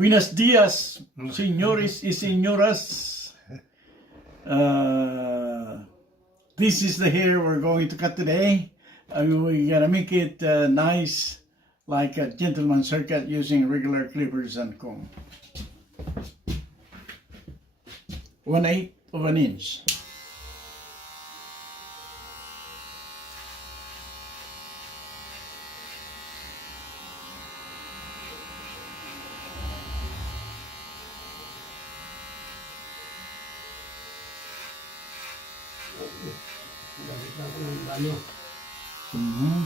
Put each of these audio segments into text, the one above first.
Buenos dias, señores y señoras. This is the hair we're going to cut today. We gotta make it nice, like a gentleman's haircut using regular clippers and comb. 1/8 of an inch. Gamit na ako ng banyo. Mhm.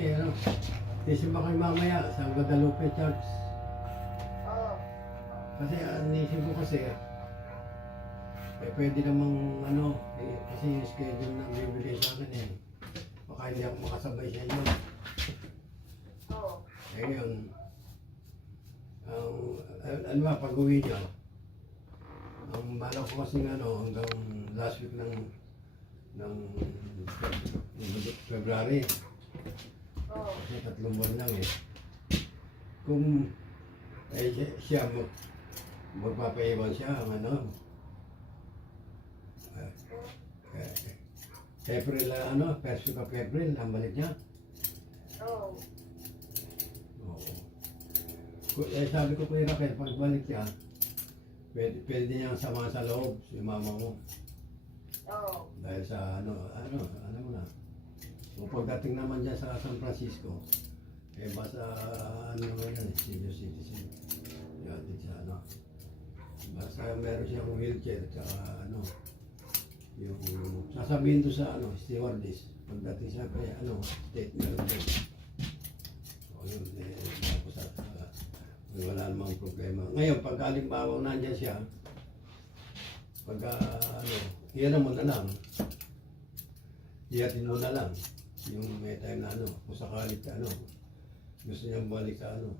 kasi ano, isimba kayo mamaya sa Guadalupe Church. Kasi inisip ko kasi, pwede namang ano, kasi yung schedule na bibigay sa akin eh. Baka hindi ako makasabay sa inyo. Eh ngayon, ano ba, pag-uwi niya, ang bala ko kasi ano, hanggang last week ng February. Kasi 3 buwan lang eh. Kung siya magpapaiwan siya, ano, April, ano, first week of April, ang balik niya. Oo. Sabi ko kay Raquel, pagbalik niya, pwede niyang sama sa loob, si mama mo. Dahil sa ano mo na. Kung pagdating naman dyan sa San Francisco, basta ano yan, senior citizen. Yatin sa ano. Basta meron siyang wheelchair, tsaka ano, yung sasabihin doon sa ano, stewardess, pagdating siya kay ano, state meron din. O yun, tapos wala namang problema. Ngayon, pag halimbawa nandyan siya, pag ano, iyan mo na lang, iyatin mo na lang, yung may time na ano, kung sakali ka ano, gusto niyang balik sa ano.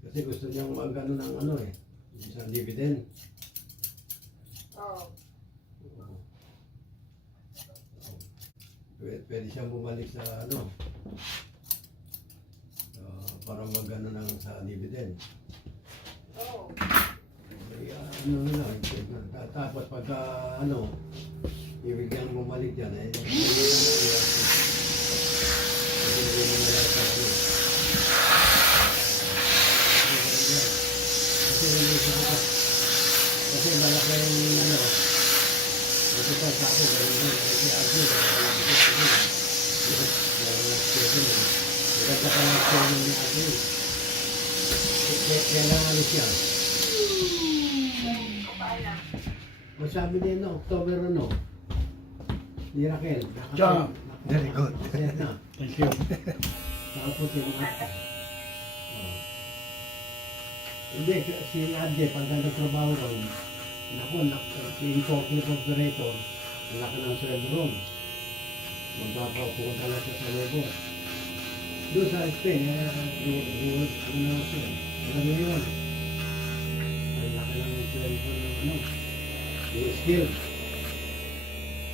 Kasi gusto niyang mag-ano ng ano eh, isang dividend. Pwede siyang bumalik sa ano, para mag-ano ng sa dividend. Ano na, tapos pagka ano, ibigyan bumalik dyan eh. Kasi malaki yung ano, ito pa sa ako, kasi ako, maganda ka lang siya yung ako. Kailangan siya. O sabi din no, October ano, ni Raquel. Job. Very good. Na. Thank you. Tapos yung hindi, si Adje, pag nagtrabaho ron, si incorporator, ang laki ng sweldo ron. Magpapapunta lang siya sa Lego. Doon sa Spain, ano siya, alam mo yun. Ang laki ng sweldo ng ano, yung skill.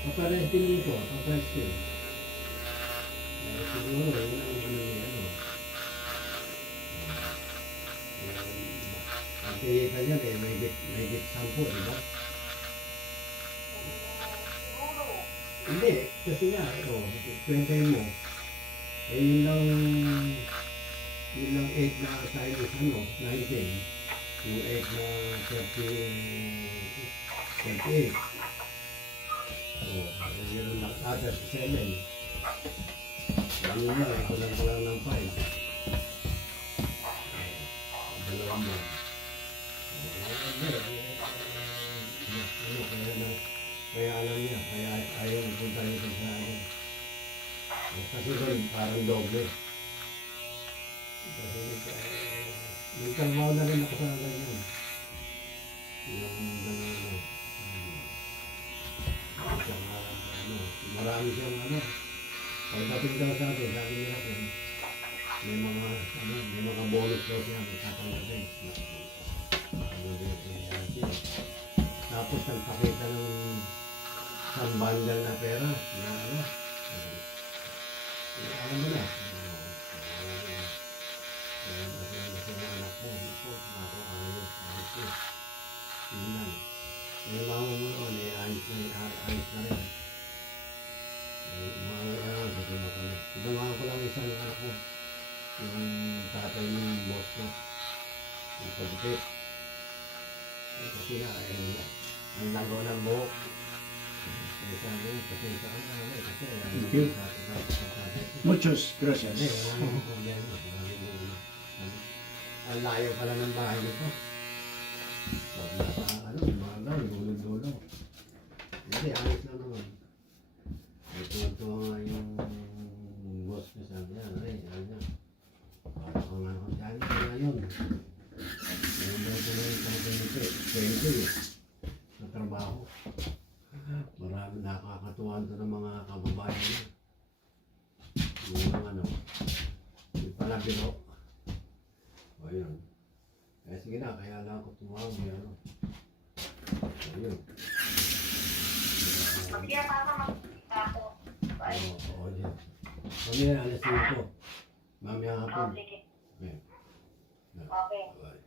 Papares din dito, papares skill. Siguro, yun ang ano niya, ano. Ang tiyita niya, may git 10, di ba? Hindi, kasi nga, kwentahin mo, yun lang 8 na Chinese, ano, 19, yung 8 na 38. Yun lang, other 7. Yun lang, kulang ng 5. Dalawang mo. Kaya alam niya, kaya ayaw magpunta nito sa akin. Kasi doon, parang doble. Kasi nagkalmaw na rin ako sa ganyan. Yung gano'n, marami siyang ano. Pagdating daw sa akin, sabi nila ko, may mga bonus daw siya, may tatanggapin. Tapos nagpakita ng isang bundle na pera na ano, alam mo na. Anak ko, yun lang. Yung mama mo noon, ayos na rin. Ibamahan ko lang isang anak ko, yung tatay ng boss ko, yung pagkit. Kasi nga, ang lagaw ng buhok. Sabi ko, kasi sa kanila, kasi Thank you. Muchos gracias. Hindi, walang problema. Ang layo pala ng bahay nito. Pag nasa, mga dulo-dulo. Hindi, ayos lang naman. Ito, natutuhan to ng mga kababayan niya. Yung ano, yung palabiro. O yun. Eh sige na, kaya lang ako tumawag. Ano. Ayun. Kaya para magkita ko. Oo, yun. Mamaya, alas 5. Mamaya hapon. Sige. Okay. Okay. Bye.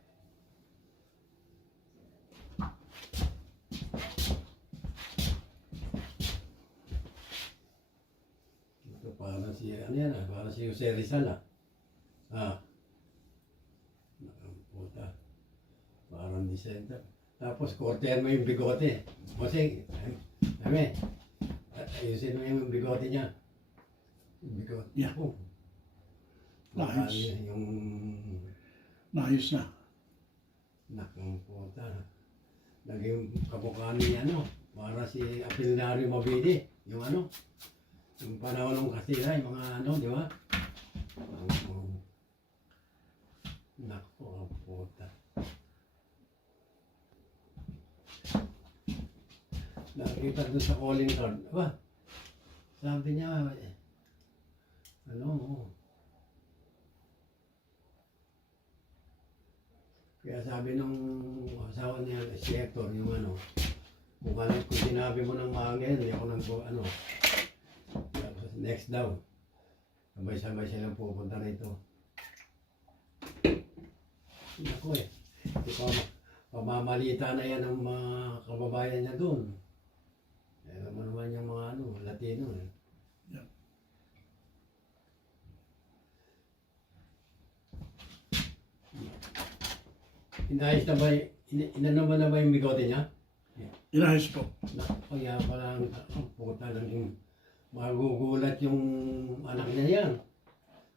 Ito parang si, ano yan ah, parang si Jose Rizal ah. Ah. Puta. Parang December. Tapos, kortehan mo yung bigote. Kasi, ayusin mo yung bigote niya. Yung bigote. Yeah. Oh. Nice. Yung Naayos na. nakang puta. Naging kamukha ni ano, para si Apolinario Mabini. Yung ano, yung panahon ng Kastila, yung mga ano, di ba? Nako, ang puta. Nakita doon sa calling card. Aba, sabi niya, ano, kaya sabi nung asawa niya, si Hector, yung ano, kung sinabi mo ng maaga yan, hindi ako nang ano. Tapos next daw, sabay-sabay silang pupunta rito. Ako eh, pamamalita na yan ng mga kababayan niya doon. Alam mo naman yung mga ano, Latino eh. Yeah. Inayos na ba, inano mo na ba yung bigote niya? Inayos po. Kaya pala ang puta lang yung magugulat yung anak niya yan.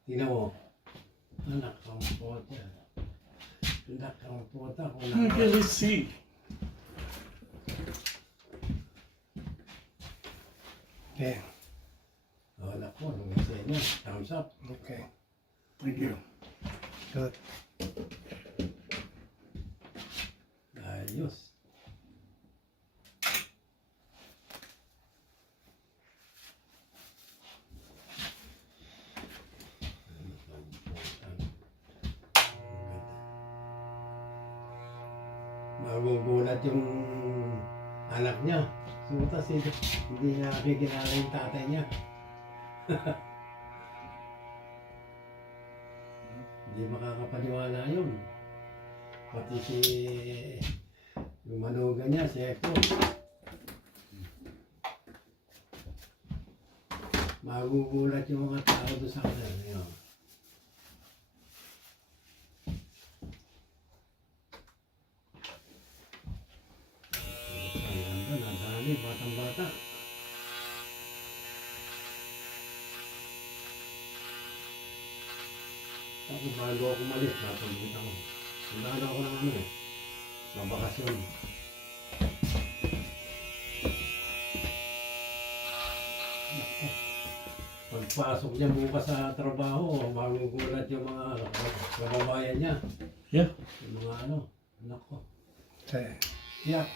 Tingnan mo. Anak ang puta. Anak ang puta. Okay, let's see. Okay. Anak ko, nung isa niya. Thumbs up. Okay. Thank you. Good. Ayos. Magugulat yung anak niya. Sutas hindi niya kikinala yung tatay niya. Hindi makakapaniwala yun. Pati si yung manuga niya, si Eko. Magugulat yung mga tao doon sa kanila. Yun. Ayan ka, nadali, batang-bata. Tapos bago ako umalis, napunta ko. Nandaan ako ng ano eh, ng bakasyon. Naku. Pagpasok niya bukas sa trabaho, magugulat yung mga kababayan niya. Yeah. Yung mga ano, nako. Okay. Yeah.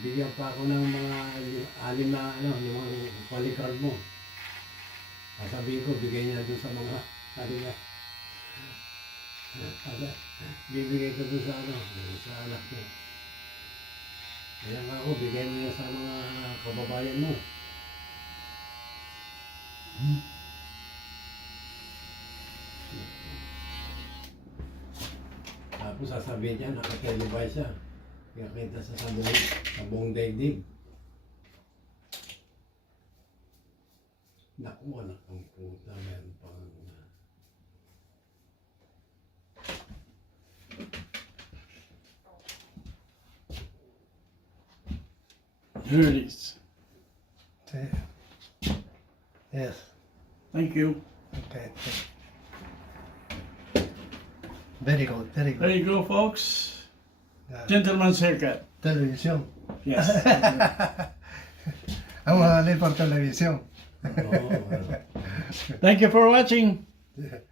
Bigyan pa ako ng mga alim na ano, yung mga palikard mo. Sasabihin ko, bigay niya doon sa mga alim na. Bibigay ko doon sa ano, sa anak niya. Kaya nga ako, bigay mo yan sa mga kababayan mo. Tapos sasabihin niya, nakatelevise siya. Kaya kita sa buong daigdig. Naku, anak ang puta, meron pa. Here it is. Okay. Yes. Thank you. Okay. Very good. Very There good. you go, folks. Gentleman. Gentleman's haircut. Television. Yes. Ang mahalin for television. Oo, Thank you for watching. Yeah.